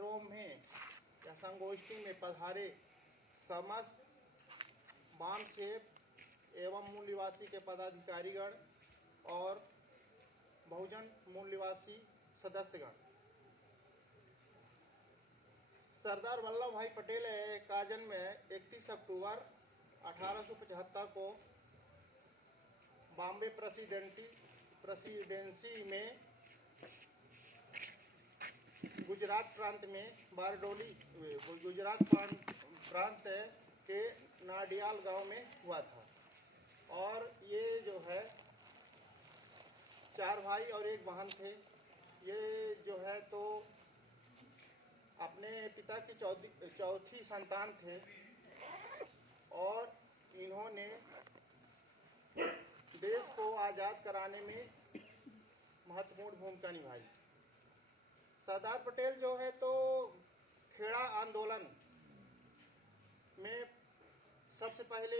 समारोह में या संगोष्ठी में पधारे समस्त बामसेव एवं मूल निवासी के पदाधिकारीगण और बहुजन मूल निवासी सदस्यगण, सरदार वल्लभ भाई पटेल का जन्म 31 अक्टूबर 1875 को बॉम्बे प्रेसिडेंसी में गुजरात प्रांत में बारडोली गुजरात प्रांत के नाडियाल गांव में हुआ था। और ये जो है 4 भाई और 1 बहन थे। ये जो है तो अपने पिता की चौथी संतान थे और इन्होंने देश को आज़ाद कराने में महत्वपूर्ण भूमिका निभाई। सरदार पटेल जो है तो खेड़ा आंदोलन में सबसे पहले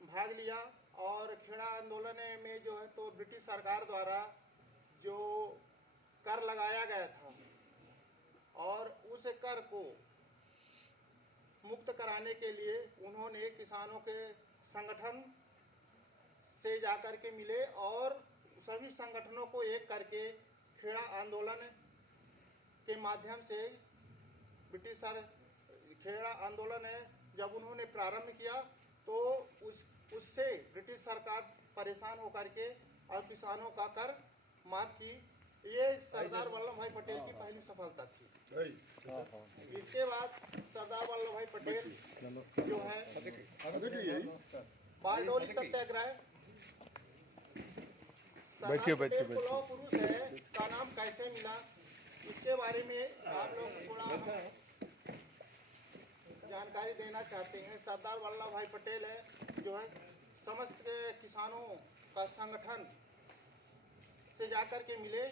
भाग लिया और खेड़ा आंदोलन में जो है तो ब्रिटिश सरकार द्वारा जो कर लगाया गया था और उस कर को मुक्त कराने के लिए उन्होंने किसानों के संगठन से जाकर के मिले और सभी संगठनों को एक करके खेड़ा आंदोलन के माध्यम से खेड़ा आंदोलन जब उन्होंने प्रारंभ किया तो उससे ब्रिटिश सरकार परेशान होकर के और किसानों का कर माफ की। ये सरदार वल्लभ भाई पटेल की पहली सफलता थी। इसके बाद सरदार वल्लभ भाई पटेल जो है बारडोली सत्याग्रह, लौह पुरुष है का नाम कैसे मिला, इसके बारे में आप लोग थोड़ा जानकारी देना चाहते हैं। सरदार वल्लभ भाई पटेल जो है समस्त किसानों का संगठन से जाकर के मिले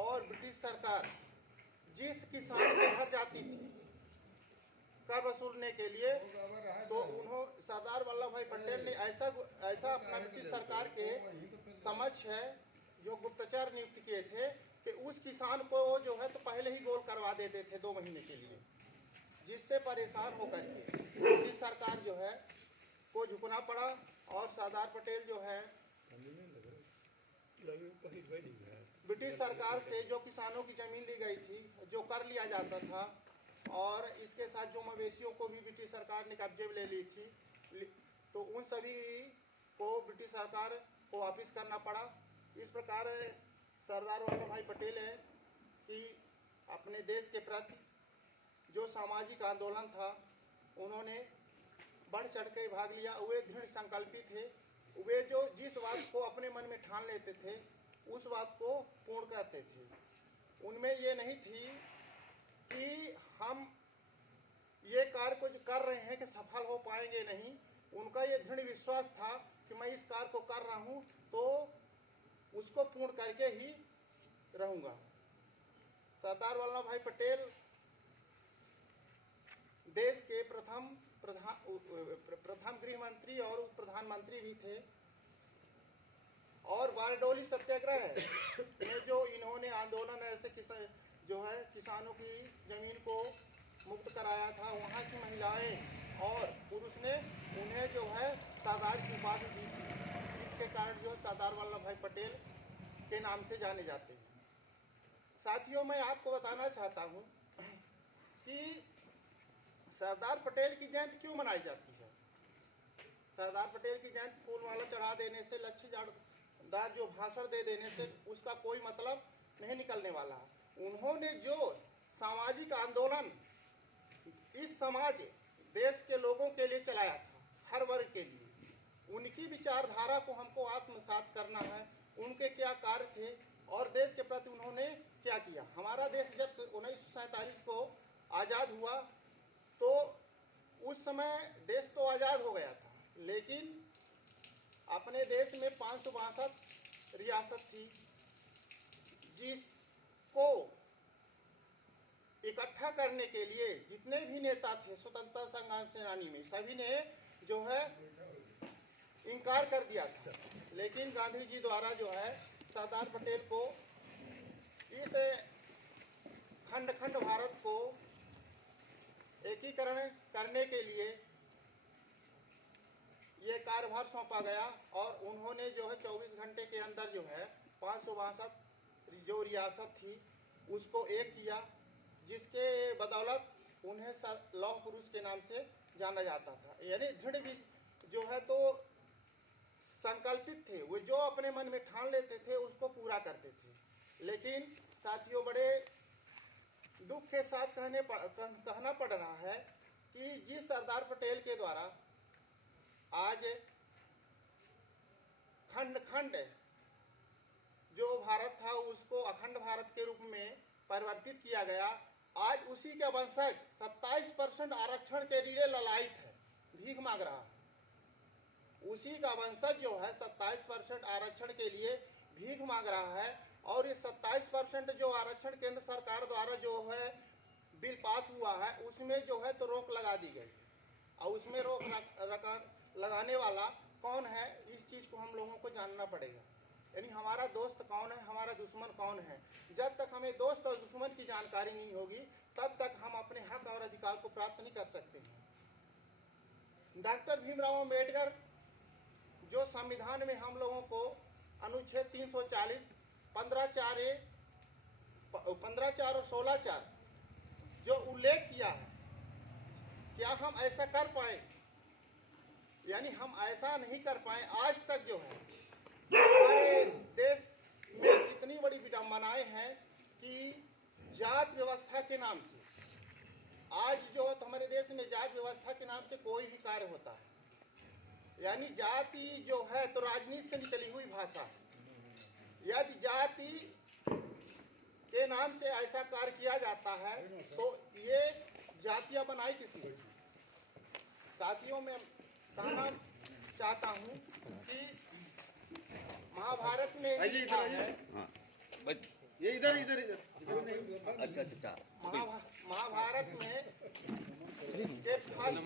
और ब्रिटिश सरकार जिस किसान के घर जाती थी कर वसूलने के लिए तो सरदार वल्लभ भाई पटेल ने ऐसा अपना ब्रिटिश सरकार के समक्ष है जो गुप्तचर नियुक्त किए थे कि उस किसान को जो है तो पहले ही गोल करवा देते थे 2 महीने के लिए, जिससे परेशान होकर के ब्रिटिश सरकार जो है को झुकना पड़ा और सरदार पटेल जो है ब्रिटिश सरकार से जो किसानों की जमीन ली गई थी, जो कर लिया जाता था और इसके साथ जो मवेशियों को भी ब्रिटिश सरकार ने कब्जे में ले ली थी, तो उन सभी को ब्रिटिश सरकार को वापस करना पड़ा। इस प्रकार सरदार वल्लभ भाई पटेल कि अपने देश के प्रति जो सामाजिक आंदोलन था उन्होंने बढ़ चढ़ के भाग लिया। वे दृढ़ संकल्पित थे। वे जो जिस बात को अपने मन में ठान लेते थे उस बात को पूर्ण करते थे। उनमें ये नहीं थी कि हम ये कार्य को जो कर रहे हैं कि सफल हो पाएंगे, नहीं। उनका ये दृढ़ विश्वास था कि मैं इस कार्य को कर रहा हूँ तो उसको पूर्ण करके ही रहूँगा। सरदार वल्लभ भाई पटेल देश के प्रथम गृह मंत्री और उप प्रधानमंत्री भी थे। और बारडोली सत्याग्रह में जो इन्होंने आंदोलन ऐसे जो है किसानों की जमीन को मुक्त कराया था, वहाँ की महिलाएं और पुरुष ने उन्हें जो है सरदार की उपाधि दी थी। इसके कारण जो सरदार वल्लभ भाई पटेल के नाम से जाने जाते हैं। साथियों, मैं आपको बताना चाहता हूँ कि सरदार पटेल की जयंती क्यों मनाई जाती है। सरदार पटेल की जयंती फूलमाला चढ़ा देने से, लच्छीदार जो भाषण दे देने से उसका कोई मतलब नहीं निकलने वाला है। उन्होंने जो सामाजिक आंदोलन इस समाज देश के लोगों के लिए चलाया था, हर वर्ग के लिए, उनकी विचारधारा को हमको आत्मसात करना है। उनके क्या कार्य थे और देश के प्रति उन्होंने क्या किया। हमारा देश जब 1947 को आज़ाद हुआ तो उस समय देश तो आज़ाद हो गया था, लेकिन अपने देश में 562 रियासत थी, जिसको इकट्ठा करने के लिए जितने भी नेता थे स्वतंत्रता संग्राम सेनानी में, सभी ने जो है इनकार कर दिया था। लेकिन गांधी जी द्वारा जो है सरदार पटेल को इस खंड खंड भारत को एकीकरण करने के लिए ये कार्यभार सौंपा गया और उन्होंने जो है 24 घंटे के अंदर जो है 562 जो रियासत थी उसको एक किया, जिसके बदौलत उन्हें लौह पुरुष के नाम से जाना जाता था। यानी दृढ़ जो है तो संकल्पित थे, वो जो अपने मन में ठान लेते थे उसको पूरा करते थे। लेकिन साथियों, बड़े दुख के साथ कहना पड़ रहा है कि जिस सरदार पटेल के द्वारा आज खंड खंड जो भारत था उसको अखंड भारत के रूप में परिवर्तित किया गया, आज उसी के वंशज 27% आरक्षण के लिए ललायित है, भीख मांग रहा है। उसी का वंशज जो है 27% आरक्षण के लिए भीख मांग रहा है। और ये 27% जो आरक्षण केंद्र सरकार द्वारा जो है बिल पास हुआ है उसमें जो है तो रोक लगा दी गई। और उसमें रोक लगाने वाला कौन है, इस चीज़ को हम लोगों को जानना पड़ेगा। यानी हमारा दोस्त कौन है, हमारा दुश्मन कौन है। जब तक हमें दोस्त और दुश्मन की जानकारी नहीं होगी तब तक हम अपने हक और अधिकार को प्राप्त नहीं कर सकते हैं। डॉक्टर भीमराव अम्बेडकर जो संविधान में हम लोगों को अनुच्छेद 340, 15(4)(a), 15(4) और 16(4) जो उल्लेख किया है, क्या हम ऐसा कर पाए? यानी हम ऐसा नहीं कर पाए। आज तक जो है हमारे देश में इतनी बड़ी विडंबनाएं हैं कि जात व्यवस्था के नाम से आज जो है तो हमारे देश में जात व्यवस्था के नाम से कोई भी कार्य होता है। यानी जाति जो है तो राजनीति से निकली हुई भाषा है। यदि जाति के नाम से ऐसा कार्य किया जाता है तो ये जातियां बनाई किसने? साथियों, मैं कहना चाहता हूं कि महाभारत में ये इधर अच्छा महाभारत में के फर्स्ट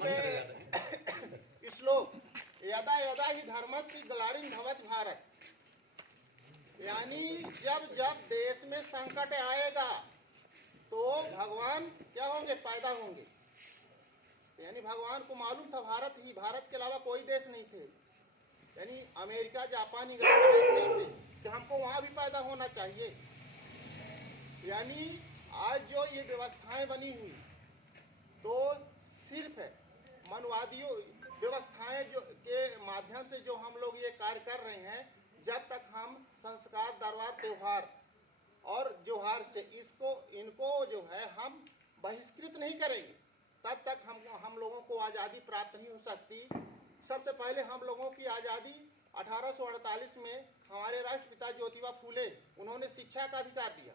श्लोक यदा यदा ही धर्मस्य ग्लानिर्भवति भवति भारत, यानी जब जब देश में संकट आएगा तो भगवान क्या होंगे? पैदा होंगे। यानी भगवान को मालूम था भारत के अलावा कोई देश नहीं थे। यानी अमेरिका, जापान, इंग्लैंड के देश नहीं थे कि हमको वहां भी पैदा होना चाहिए। यानी आज जो ये व्यवस्थाएं बनी हुई तो सिर्फ मनवादियों व्यवस्थाएं जो के माध्यम से जो हम लोग ये कार्य कर रहे हैं, जब तक हम संस्कार, दरबार, त्योहार और जोहार से इनको जो है हम बहिष्कृत नहीं करेंगे तब तक हम लोगों को आज़ादी प्राप्त नहीं हो सकती। सबसे पहले हम लोगों की आज़ादी 1848 में हमारे राष्ट्रपिता ज्योतिबा फूले उन्होंने शिक्षा का अधिकार दिया।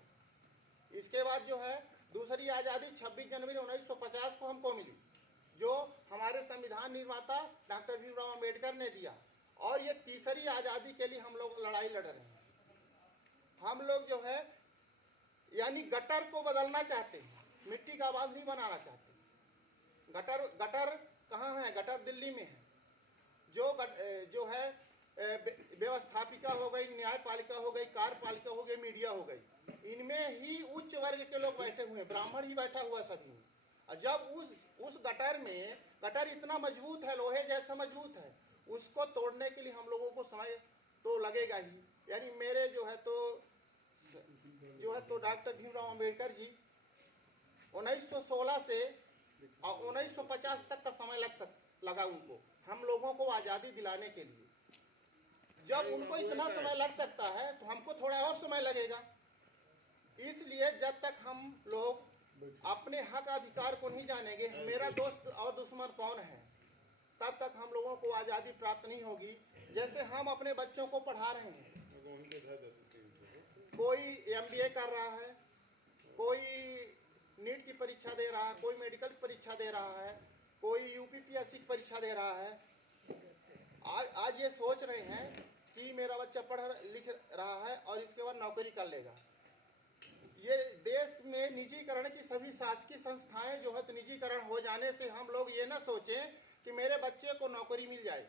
इसके बाद जो है दूसरी आज़ादी 26 जनवरी 1950 को हमको मिली, जो हमारे संविधान निर्माता डॉक्टर भीमराव अम्बेडकर ने दिया। और ये तीसरी आज़ादी के लिए हम लोग लड़ाई लड़ रहे हैं। हम लोग जो है यानी गटर को बदलना चाहते हैं, मिट्टी का बांध नहीं बनाना चाहते। गटर कहाँ है? गटर दिल्ली में है। जो है व्यवस्थापिका हो गई, न्यायपालिका हो गई, कार्यपालिका हो गई, मीडिया हो गई, इनमें ही उच्च वर्ग के लोग बैठे हुए हैं, ब्राह्मण ही बैठा हुआ सभी में। और जब उस गटर में गटर इतना मजबूत है, लोहे जैसा मजबूत है, उसको तोड़ने के लिए हम लोगों को समय तो लगेगा ही। यानी मेरे जो है तो डॉक्टर भीमराव अम्बेडकर जी 1916 से 1950 तक का समय लगा उनको, हम लोगों को आज़ादी दिलाने के लिए। जब उनको इतना समय लग सकता है तो हमको थोड़ा और समय लगेगा। इसलिए जब तक हम लोग अपने हक अधिकार को नहीं जानेंगे, मेरा दोस्त और दुश्मन कौन है, तब तक हम लोगों को आज़ादी प्राप्त नहीं होगी। जैसे हम अपने बच्चों को पढ़ा रहे हैं, कोई MBA कर रहा है, कोई नीट की परीक्षा दे रहा है, कोई मेडिकल की परीक्षा दे रहा है, कोई UPPSC की परीक्षा दे रहा है। आज ये सोच रहे हैं कि मेरा बच्चा पढ़ लिख रहा है और इसके बाद नौकरी कर लेगा। ये देश में निजीकरण की सभी शासकीय संस्थाएं जो है तो निजीकरण हो जाने से हम लोग ये ना सोचें कि मेरे बच्चे को नौकरी मिल जाए।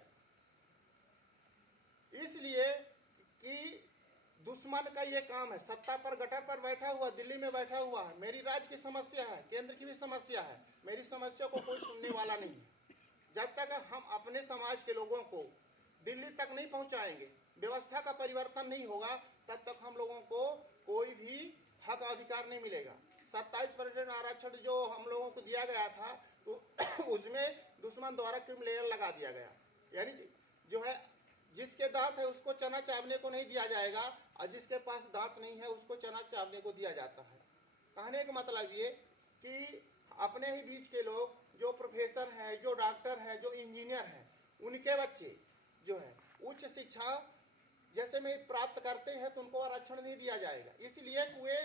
इसलिए कि दुश्मन का ये काम है। सत्ता पर गटर पर बैठा हुआ, दिल्ली में बैठा हुआ है। मेरी राज्य की समस्या है, केंद्र की भी समस्या है, मेरी समस्या को कोई सुनने वाला नहीं है। जब तक हम अपने समाज के लोगों को दिल्ली तक नहीं पहुंचाएंगे, व्यवस्था का परिवर्तन नहीं होगा, तब तक हम लोगों को कोई भी हक अधिकार नहीं मिलेगा। 27% आरक्षण जो हम लोगों को दिया गया था, तो उसमें दुश्मन द्वारा क्रिमिनल लगा दिया गया। यानी जो है, जिसके दांत है उसको चना चावने को नहीं दिया जाएगा, और जिसके पास दांत नहीं है उसको चना चावने को दिया जाता है। कहने का मतलब ये कि अपने ही बीच के लोग जो प्रोफेसर हैं, जो डॉक्टर हैं, जो इंजीनियर हैं, उनके बच्चे जो है उच्च शिक्षा जैसे में प्राप्त करते हैं तो उनको आरक्षण नहीं दिया जाएगा। इसलिए वे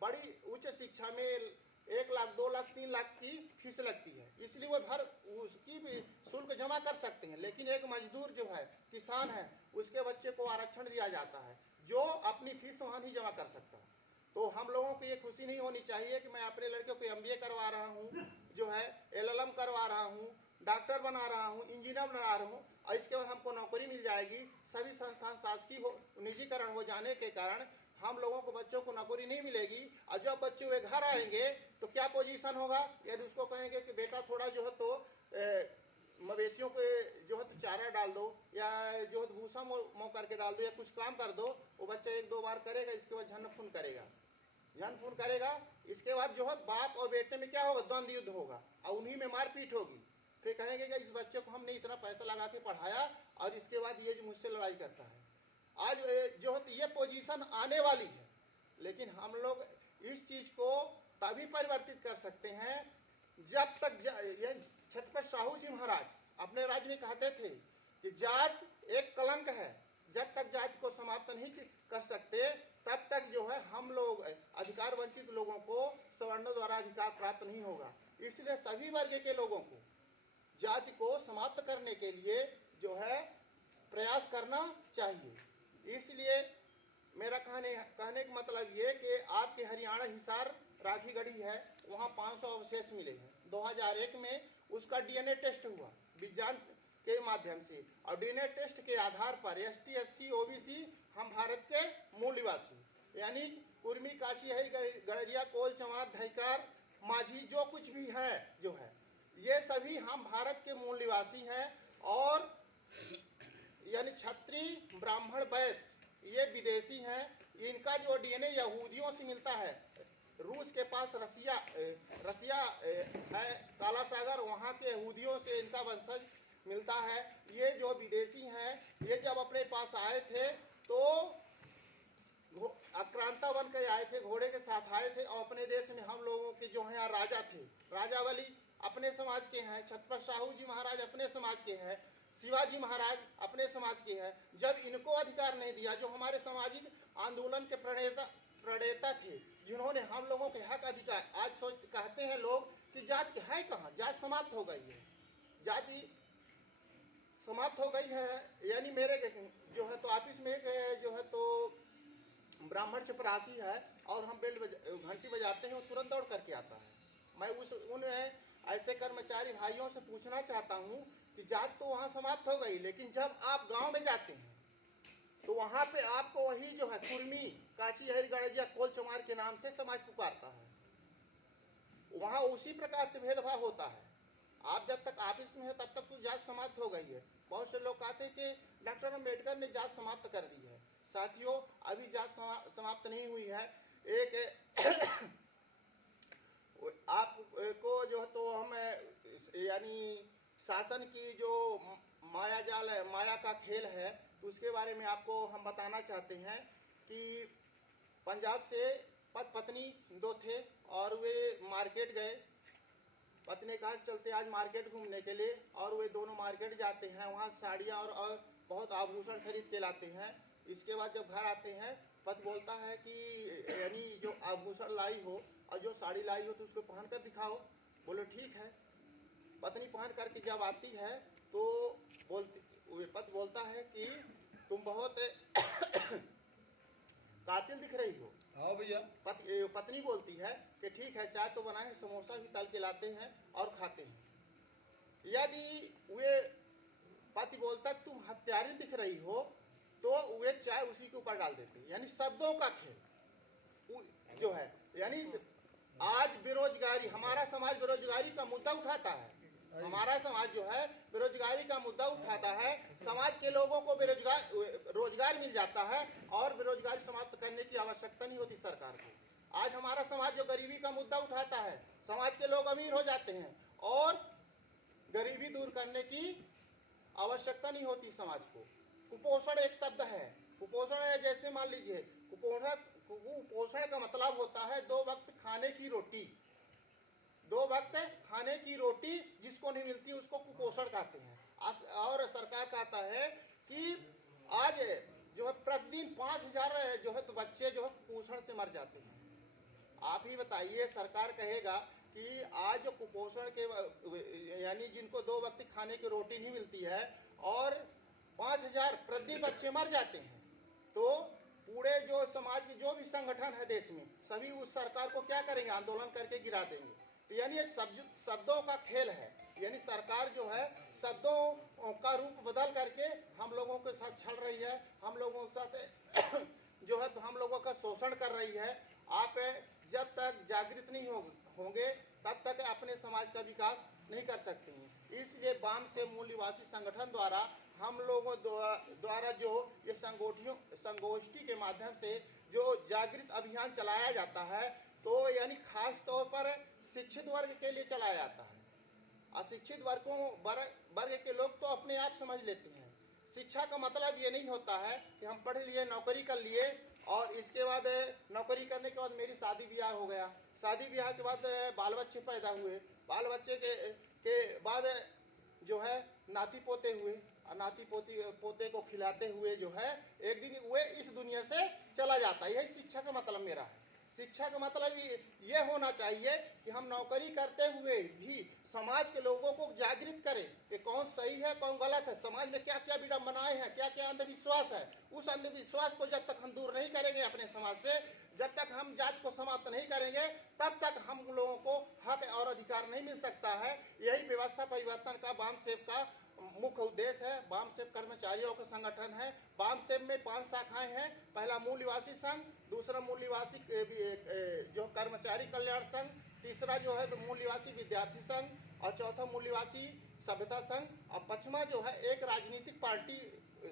बड़ी उच्च शिक्षा में 1 लाख, 2 लाख, 3 लाख की फीस लगती है, इसलिए वो उसकी भी शुल्क जमा कर सकते हैं। लेकिन एक मजदूर जो है, किसान है, उसके बच्चे को आरक्षण दिया जाता है जो अपनी फीस वहाँ नहीं जमा कर सकता। तो हम लोगों को ये खुशी नहीं होनी चाहिए कि मैं अपने लड़के को MBA करवा रहा हूँ, जो है LLM करवा रहा हूँ, डॉक्टर बना रहा हूँ, इंजीनियर बना रहा हूँ, और इसके बाद हमको नौकरी मिल जाएगी। सभी संस्थान शासकीय निजीकरण हो जाने के कारण हम लोगों को बच्चों को नौकरी नहीं मिलेगी। और जब बच्चे वे घर आएंगे तो क्या पोजीशन होगा? यदि उसको कहेंगे कि बेटा थोड़ा जो है तो मवेशियों को जो है तो चारा डाल दो, या जो है भूसा मो करके डाल दो, या कुछ काम कर दो, वो बच्चा 1-2 बार करेगा, इसके बाद झन फून करेगा। इसके बाद जो है बाप और बेटे में क्या होगा? द्वंद्व युद्ध होगा, और उन्हीं में मारपीट होगी। फिर कहेंगे कि इस बच्चे को हमने इतना पैसा लगा के पढ़ाया और इसके बाद ये जो मुझसे लड़ाई करता है। आज जो है तो ये पोजीशन आने वाली है, लेकिन हम लोग इस चीज को तभी परिवर्तित कर सकते हैं जब तक ये छत्रपति साहू जी महाराज अपने राज्य में कहते थे कि जात एक कलंक है, जब तक जाति को समाप्त नहीं कर सकते तब तक जो है हम लोग अधिकार वंचित लोगों को सवर्णों द्वारा अधिकार प्राप्त नहीं होगा। इसलिए सभी वर्ग के लोगों को जाति को समाप्त करने के लिए जो है प्रयास करना चाहिए। इसलिए मेरा कहने का मतलब ये कि आपके हरियाणा हिसार राखीगढ़ी है, वहाँ 500 अवशेष मिले हैं। 2001 में उसका DNA टेस्ट हुआ विज्ञान के माध्यम से, और DNA टेस्ट के आधार पर ST SC OBC हम भारत के मूल निवासी यानी कुर्मी, काशी, गड़रिया, कोल, चमार, धैकार, माझी जो कुछ भी है जो है, ये सभी हम भारत के मूल निवासी हैं। और यानी क्षत्रिय, ब्राह्मण, वैश्य ये विदेशी हैं। इनका जो DNA यहूदियों से मिलता है। रूस के पास रसिया है, काला सागर, वहाँ के यहूदियों से इनका वंशज मिलता है। ये जो विदेशी हैं, ये जब अपने पास आए थे तो आक्रांता बन के आए थे, घोड़े के साथ आए थे, और अपने देश में हम लोगों के जो है राजा थे, राजावली अपने समाज के हैं, छत्रपति साहू जी महाराज अपने समाज के हैं, शिवाजी महाराज अपने समाज के हैं। जब इनको अधिकार नहीं दिया, जो हमारे सामाजिक आंदोलन के प्रणेता थे, जिन्होंने हम लोगों के हक अधिकार, आज कहते हैं लोग कि जाति है कहाँ, जाति समाप्त हो गई है, जाति समाप्त हो गई है। यानी मेरे जो है तो ऑफिस में एक जो है तो ब्राह्मण चपरासी है, और हम घंटी बजाते हैं, वो तुरंत दौड़ करके आता है। मैं उन ऐसे कर्मचारी भाइयों से पूछना चाहता हूँ कि जात तो वहाँ समाप्त हो गई, लेकिन जब आप गांव में जाते हैं तो वहाँ पे आपको वही जो है कुर्मी, काशी, गड़रिया, कोल, चमार के नाम से समाज पुकारता है। वहाँ उसी प्रकार से भेदभाव होता है। आप जब तक ऑफिस में है तब तक तो जात समाप्त हो गई है। बहुत से लोग कहते हैं कि डॉक्टर अम्बेडकर ने जात समाप्त कर दी है। साथियों, अभी जात समाप्त नहीं हुई है। एक आपको जो है तो हम यानी शासन की जो माया जाल है, माया का खेल है, उसके बारे में आपको हम बताना चाहते हैं कि पंजाब से पत्नी 2 थे और वे मार्केट गए। पत्नी कहा चलते आज मार्केट घूमने के लिए, और वे दोनों मार्केट जाते हैं, वहाँ साड़ियाँ और बहुत आभूषण खरीद के लाते हैं। इसके बाद जब घर आते हैं, पति बोलता है कि यानी जो आभूषण लाई हो और जो साड़ी लाई हो तो उसको पहन कर दिखाओ। बोलो ठीक है। पत्नी पहन करके जब आती है तो पति बोलता है कि तुम बहुत कातिल दिख रही हो। हाँ भैया। पत्नी बोलती है कि ठीक है, चाय तो बनाए, समोसा भी तल के लाते हैं और खाते हैं। यदि वे पति बोलता तुम हत्यारी दिख रही हो, तो वे चाय उसी के ऊपर डाल देते हैं। यानी शब्दों का खेल जो है, यानी आज बेरोजगारी, हमारा समाज बेरोजगारी का मुद्दा उठाता है। हमारा समाज जो है बेरोजगारी का मुद्दा उठाता है। समाज के लोगों को रोजगार मिल जाता है और बेरोजगारी समाप्त करने की आवश्यकता नहीं होती सरकार को। आज हमारा समाज जो गरीबी का मुद्दा उठाता है, समाज के लोग अमीर हो जाते हैं और गरीबी दूर करने की आवश्यकता नहीं होती समाज को। कुपोषण एक शब्द है। कुपोषण है, जैसे मान लीजिए कुपोषण का मतलब होता है 2 वक्त खाने की रोटी। 2 वक्त खाने की रोटी जिसको नहीं मिलती उसको कुपोषण कहते हैं। और सरकार कहता है कि आज जो है प्रतिदिन 5000 जो है तो बच्चे जो है कुपोषण से मर जाते हैं। आप ही बताइए, सरकार कहेगा कि आज जो कुपोषण के यानी जिनको 2 वक्त खाने की रोटी नहीं मिलती है और 5000 प्रतिदिन बच्चे मर जाते हैं, तो पूरे जो समाज के जो भी संगठन है देश में, सभी उस सरकार को क्या करेंगे, आंदोलन करके गिरा देंगे। तो यानी ये शब्दों का खेल है। यानी सरकार जो है शब्दों का रूप बदल करके हम लोगों के साथ छल रही है, हम लोगों के साथ जो है तो हम लोगों का शोषण कर रही है। आप जब तक जागृत नहीं होंगे तब तक अपने समाज का विकास नहीं कर सकते हैं। इसलिए वाम से मूल निवासी संगठन द्वारा हम लोगों द्वारा जो ये संगोष्ठी के माध्यम से जो जागृत अभियान चलाया जाता है, तो यानी खास तौर पर शिक्षित वर्ग के लिए चलाया जाता है। अशिक्षित वर्ग के लोग तो अपने आप समझ लेते हैं। शिक्षा का मतलब ये नहीं होता है कि हम पढ़ लिए, नौकरी कर लिए और इसके बाद नौकरी करने के बाद मेरी शादी ब्याह हो गया, शादी ब्याह के बाद बाल बच्चे पैदा हुए, बाल बच्चे के बाद जो है नाती पोते हुए, और नाती पोते को खिलाते हुए जो है एक दिन वे इस दुनिया से चला जाता है। यही शिक्षा का मतलब मेरा है। शिक्षा का मतलब ये होना चाहिए कि हम नौकरी करते हुए भी समाज के लोगों को जागृत करें कि कौन सही है कौन गलत है, समाज में क्या क्या विडंबनाएं हैं, क्या क्या अंधविश्वास है। उस अंधविश्वास को जब तक हम दूर नहीं करेंगे अपने समाज से, जब तक हम जात को समाप्त नहीं करेंगे, तब तक हम लोगों को हक और अधिकार नहीं मिल सकता है। यही व्यवस्था परिवर्तन का वामसेव का मुख्य उद्देश्य है। वामसेव कर्मचारियों का संगठन है। वामसेव में 5 शाखाएं हैं। पहला मूल निवासी संघ, दूसरा मूल निवासी जो कर्मचारी कल्याण संघ, तीसरा जो है तो मूल निवासी विद्यार्थी संघ, और चौथा मूल निवासी सभ्यता संघ, और 5वां जो है एक राजनीतिक पार्टी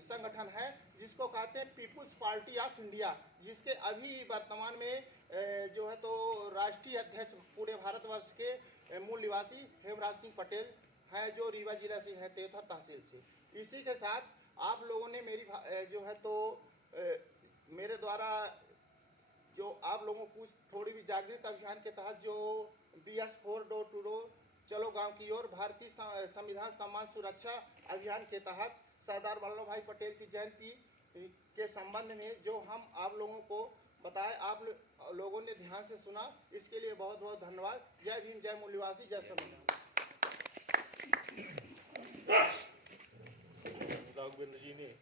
संगठन है जिसको कहते हैं पीपुल्स पार्टी ऑफ इंडिया, जिसके अभी वर्तमान में जो है तो राष्ट्रीय अध्यक्ष पूरे भारतवर्ष के मूल निवासी हेमराज सिंह पटेल है, जो रीवा जिला से है, तेथर तहसील से। इसी के साथ आप लोगों ने मेरी जो है तो मेरे द्वारा जो आप लोगों को थोड़ी भी जागृत अभियान के तहत जो BS4 डोर टू डोर चलो गांव की ओर भारतीय संविधान सम्मान सुरक्षा अभियान के तहत सरदार वल्लभ भाई पटेल की जयंती के संबंध में जो हम आप लोगों को बताए, आप लोगों ने ध्यान से सुना, इसके लिए बहुत बहुत धन्यवाद। जय भीम, जय मूल निवासी, जय संविधान। जी ने